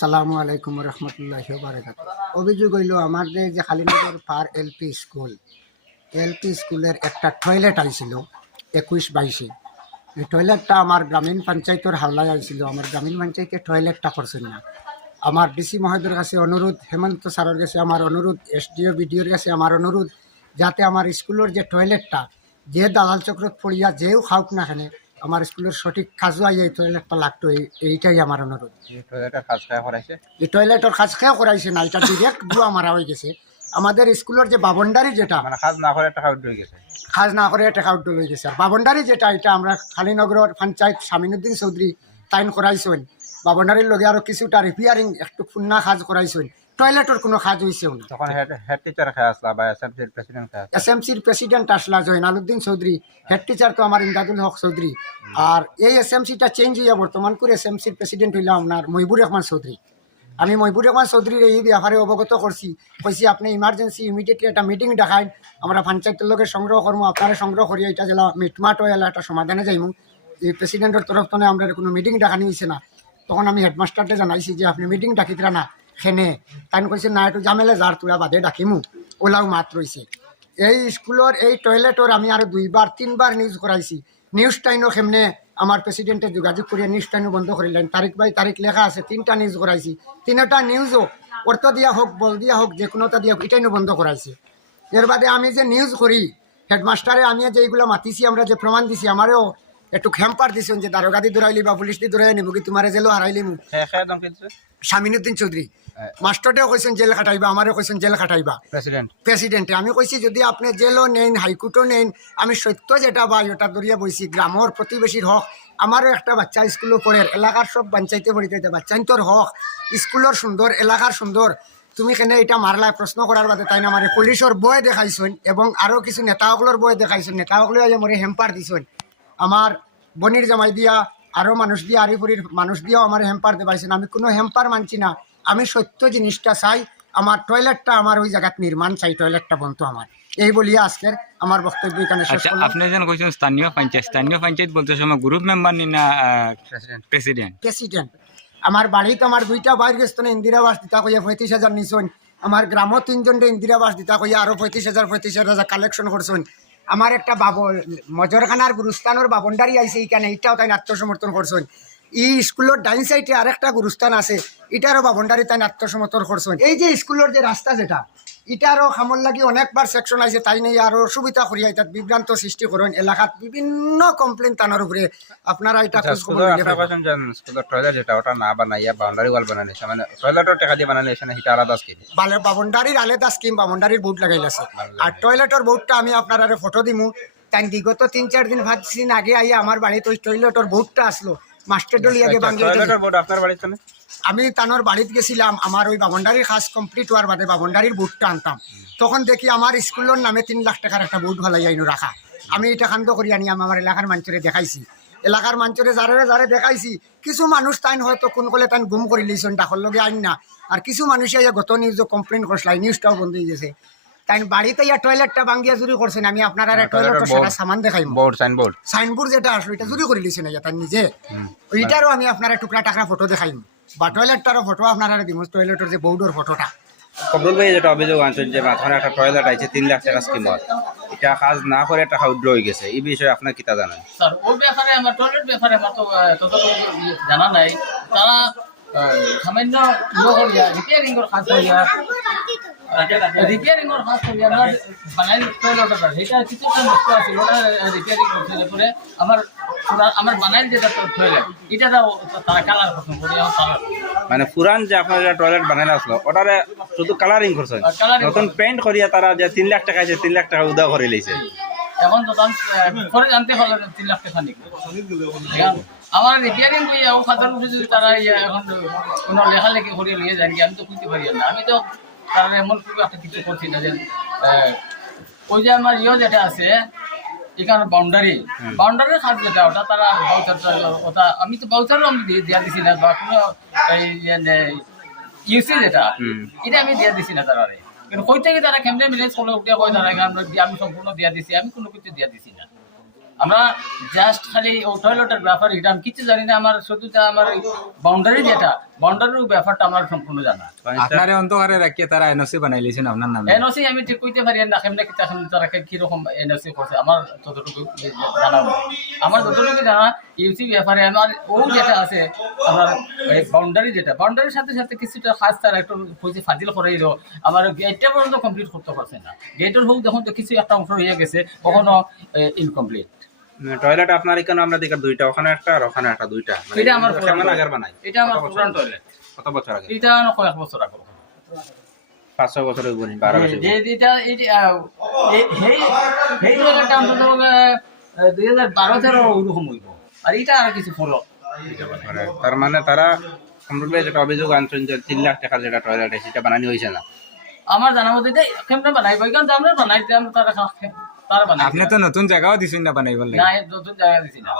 সালামু আলাইকুম রহমতুল্লাহ বারাকাত অভিযোগ হইল, আমার যে খালিনগর পার এলপি স্কুল, এলপি স্কুলের একটা টয়লেট আইছিল, একুশ বাইশে। এই টয়লেটটা আমার গ্রামীণ পঞ্চায়েতের হাওলায় আইছিল, আমার গ্রামীণ পঞ্চায়েতে টয়লেটটা করছেন না। আমার ডিসি মহোদয়ের কাছে অনুরোধ, হেমন্ত স্যারের কাছে আমার অনুরোধ, এসডিও বিডিওর কাছে আমার অনুরোধ, যাতে আমার স্কুলের যে টয়লেটটা যে দালাল চক্রত পড়িয়া যেও খাওক না খানে আমার স্কুলের সঠিক কাজও আই এই টয়লেটটা লাগতো এই- এইটাই আমার অনুরোধ। এই টয়লেটের কাজ খায় করাইছে? এই টয়লেটের কাজ খেয়ে করাইছে না এটা ডিরেক্ট বুয়া মারা হয়ে গেছে। আমাদের স্কুলের যে বাবন্ডারি যেটা মানে কাজ না করে টাকা উঠে গেছে? কাজ না করে টাকা উঠে লই গেছে। আর বাবন্ডারি যেটা এটা আমরা খালিনগরের পঞ্চায়েত শামিনুদ্দিন চৌধুরী তাইন করাইছেন। বাবন্ডারির লগে আরও কিছুটা রিপেয়ারিং একটু খুন্না কাজ করাইছেন। টয়লেটের কোনো কাজ হয়েছেও না। তখন হেড টিচার খায় আসলা বা এসএমসির প্রেসিডেন্ট খায় আসলা? এম সির প্রেসিডেন্ট আসলা জয়নালুদ্দিন চৌধুরী। হেড টিচার তো আমার ইমদাদুল হক চৌধুরী। আর এই এস এম সিটা চেঞ্জ হইয়া বর্তমান করে এস এম সির প্রেসিডেন্ট হইলাম আপনার মহিবুর রহমান চৌধুরী। আমি মহিবুর রহমান চৌধুরীর এই ব্যাপারে অবগত করছি। কইছি আপনি ইমার্জেন্সি ইমিডিয়েটলি একটা মিটিং দেখাইন। আমরা পঞ্চায়েতের লোকের সংগ্রহ করব আপনারা সংগ্রহ করি এটা জেলা মিটমাট হয়ে একটা সমাধানে যাইমু। এই প্রেসিডেন্টের তরফ থেকে আমরা কোনো মিটিং ডাকানি হয়েছে না। তখন আমি হেডমাস্টারকে জানাইছি যে আপনি মিটিং ডাকিতরা না। খেনে। তাই কইছে না একটু জামেলে যার তুলা বাদে ডাকিমু। ওলাও মাত রইছে এই স্কুলের এই টয়লেটর আমি আরও দুইবার তিনবার নিউজ করাইছি নিউজ টাইনও কেমনে আমার প্রেসিডেন্টে যোগাযোগ করিয়া নিউজ টাইনও বন্ধ করিলেন তারিখ বাই তারিখ লেখা আছে, তিনটা নিউজ করাইছি তিনটা নিউজও অর্থ দিয়া হোক বল দিয়া হোক যে কোনোটা দিয়া হোক এটাইনও বন্ধ করাইছে এর বাদে আমি যে নিউজ করি হেডমাস্টারে আমি যে এইগুলো মাতিছি, আমরা যে প্রমাণ দিছি আমারও একটু খেম্পার দিছেন যে দারোগা দি দৌড়াইলি বা পুলিশ দি দৌড়াই নিব কি তোমার জেলো হারাইলি মু খেয়ে খেয়ে দম কিনছে শামিনুদ্দিন চৌধুরী হ্যাঁ। মাস্টারটেও কইছেন জেল খাটাইবা আমারও কইছেন জেল খাটাইবা। প্রেসিডেন্ট প্রেসিডেন্টে আমি কইছি যদি আপনি জেলও নেন হাইকোর্টও নেন আমি সত্য যেটা বা ওটা দরিয়া বইছি গ্রামর প্রতিবেশীর হক আমারও একটা বাচ্চা স্কুলে পড়ে এলাকার সব পঞ্চায়েতে পড়িতে বাচ্চা তোর হক স্কুলের সুন্দর এলাকার সুন্দর। তুমি কেন এটা মারলা প্রশ্ন করার বাদে তাই না আমার পুলিশের বয় দেখাইছেন এবং আরও কিছু নেতাসকলের বয় দেখাইছেন নেতাসকলে যে মরে হেম্পার দিছেন আমার বনির জামাই দিয়া আরও মানুষ দিয়া আরিপুরির মানুষ দিয়াও আমার হেম্পার দেবাইছেন। আমি কোনো হেম্পার মানছি না। আমি সত্য জিনিসটা চাই আমার টয়লেটটা আমার ওই জায়গাত নির্মাণ চাই টয়লেটটা বন্ধু আমার। এই বলিয়া আজকের আমার বক্তব্য এখানে শেষ আচ্ছা করলাম। আপনি যেন কইছেন স্থানীয় পঞ্চায়েত স্থানীয় পঞ্চায়েত বলতে সময় গ্রুপ মেম্বার নি না প্রেসিডেন্ট প্রেসিডেন্ট প্রেসিডেন্ট আমার বাড়িতে আমার দুইটা বাইর গেছিল ইন্দিরাবাস দিতা কইয়া পঁয়ত্রিশ হাজার নিছন। আমার গ্রামও তিনজনটা ইন্দিরাবাস দিতা কইয়া আরও পঁয়ত্রিশ হাজার পঁয়ত্রিশ হাজার কালেকশন করছেন। আমার একটা বাব, মজরখানার গুরুস্থানের বাবনডারি আইছে এইখানে এটাও তাই আত্মসমর্থন করছেন। ই স্কুলের ডাইন সাইডে আরেকটা গুরুস্থান আছে, এটারও বাবনডারি তাই আত্মসমর্থন করছেন। এই যে স্কুলের যে রাস্তা যেটা ইটারও খামর লাগি অনেকবার সেকশন আছে তাই নিয়ে আরও সুবিধা করিয়া তাত বিভ্রান্ত সৃষ্টি করেন এলাকাত বিভিন্ন কমপ্লেন তানোর উপরে। আপনারা এটা খোঁজ খবর টয়লেট যেটা ওটা না বানাইয়া বাউন্ডারি ওয়াল বানাইছে মানে টয়লেটের টাকা দিয়ে বানাইছে না সেটা আলাদা স্কিম বালে বাবন্ডারির আলাদা স্কিম লাগাইলাছে আর টয়লেটের আমি আপনার ফটো দিমু। তাই বিগত তিন চার দিন দিন আগে আইয়া আমার বাড়িতে ওই টয়লেটের বোর্ডটা আসলো মাস্টার ডলি আগে না আমি তানোর বাড়িতে গেছিলাম আমার ওই বাবন্ডারির কাজ কমপ্লিট হওয়ার বাদে বাবন্ডারির বুটটা আনতাম। তখন দেখি আমার স্কুলের নামে তিন লাখ টাকার একটা বুট ভালাই আইনো রাখা। আমি এটা খান্দ করি আনি আমি আমার এলাকার মানুষরে দেখাইছি। এলাকার মানুষরে যারে যারে দেখাইছি কিছু মানুষ তাইন হয়তো কোন কলে তাইন গুম করে লিছেন ডাকর লগে আইন না। আর কিছু মানুষে গত নিউজও কমপ্লেন করছিল নিউজটাও বন্ধ হয়ে গেছে। তাই বাড়িতে ইয়া টয়লেটটা ভাঙ্গিয়া চুরি করছেন আমি আপনার আর টয়লেটের সারা সামান দেখাইম। বোর্ড সাইনবোর্ড সাইনবোর্ড যেটা আসলো এটা চুরি করে লিছে না তার নিজে। ওইটারও আমি আপনার টুকরা টাকা ফটো দেখাইম। বা টয়লেটটারও ফটো আপনারা দিব টয়লেটের যে বৌডোর ফটোটা কবরুল ভাই যেটা অভিযোগ আনছেন যে মাঝখানে একটা টয়লেট আইছে তিন লাখ টাকা স্কিমত এটা কাজ না করে টাকা উড্র হয়ে গেছে এই বিষয়ে আপনার কিতা জানেন? স্যার ওই ব্যাপারে আমার টয়লেট ব্যাপারে আমার তো ততটুকু ইয়ে জানা নাই। তারা সামান্য ইয়ে রিপেয়ারিং এর কাজ করিয়া রিপেয়ারিং এর কাজ করিয়া আমার বানাই টয়লেট আছে সেটা কিছুটা নষ্ট আছিল ওটা রিপেয়ারিং করছে পরে আমার আমার বানাই যেটা টয়লেট এটা তারা কালার পছন্দ করি তারা মানে পুরান যে আপনার যে টয়লেট বানাইলে আসলো ওটারে শুধু কালারিং করছেন। নতুন পেইন্ট করিয়া তারা যে তিন লাখ টাকা আছে তিন লাখ টাকা উদা করে লইছে। এখন তো দাম পরে জানতে পারলাম তিন লাখ টাকা নাকি। আমার রিপেয়ারিং করিয়া ও খাতার উপরে যদি তারা এখন কোনো লেখালেখি করে নিয়ে যান আমি তো বুঝতে পারি না। আমি তো তারা এমন খুব একটা কিছু করছি না যে ওই যে আমার ইয়ে যেটা আছে এখানে বাউন্ডারি বাউন্ডারির খাত যেটা ওটা তারা বাউচার ওটা আমি তো বাউচারও আমি দিয়ে দিছি না বা কোনো ইউসি যেটা এটা আমি দিয়া দিছি না তারা কিন্তু কই থেকে তারা কেমনে মিলে চলে উঠে কয় তারা আমি আমি সম্পূর্ণ দিয়া দিছি আমি কোনো কিছু দিয়া দিছি আমরা জাস্ট খালি ও টয়লেটের ব্যাপার এটা আমি কিছু জানি না আমার শুধু যা আমার বাউন্ডারি যেটা বাউন্ডারির ব্যাপারটা আমার সম্পূর্ণ জানা। আপনারে অন্তকারে রাখিয়ে তারা এনওসি বানাই লিছেন আপনার নামে। এনওসি আমি ঠিক কইতে পারি না কেমনে কি তখন তারা কীরকম এনওসি করছে আমার ততটুকু জানা নাই। আমার যতটুকু জানা ইউসি ব্যাপারে আমার ও যেটা আছে আমার বাউন্ডারি যেটা বাউন্ডারির সাথে সাথে কিছুটা খাস তারা একটু খুঁজে ফাজিল করে দিল আমার গেটটা পর্যন্ত কমপ্লিট করতে পারছে না। গেটের হোক যখন তো কিছু একটা অংশ হয়ে গেছে কখনো ইনকমপ্লিট টয়লেট আপনার এখানে আমরা দেখি দুইটা ওখানে একটা আর ওখানে একটা দুইটা। মানে এটা আমার পুরান আগের বানাই। এটা আমার পুরান টয়লেট কত বছর আগে? এটা না কয়েক বছর আগে। পাঁচ ছয় বছর হইব নি, বারো বছর যেটা এই এই- জায়গাটা অন্তত দুই হাজার বারো তেরো ওরকম হইব। আর এটা আর কিছু ফলো মানে তার মানে তারা সম্পূর্ণ যেটা অভিযোগ আনছেন যে তিন লাখ টাকার যেটা টয়লেট সেটা বানানি হয়েছে না। আমার জানা মতো এটা কেমনে বানাইব এখান আমরা বানাই দিলাম তারা আপনি তো নতুন জায়গাও দিছেন না বানাইবার লাগে। না নতুন জায়গা দিছি না।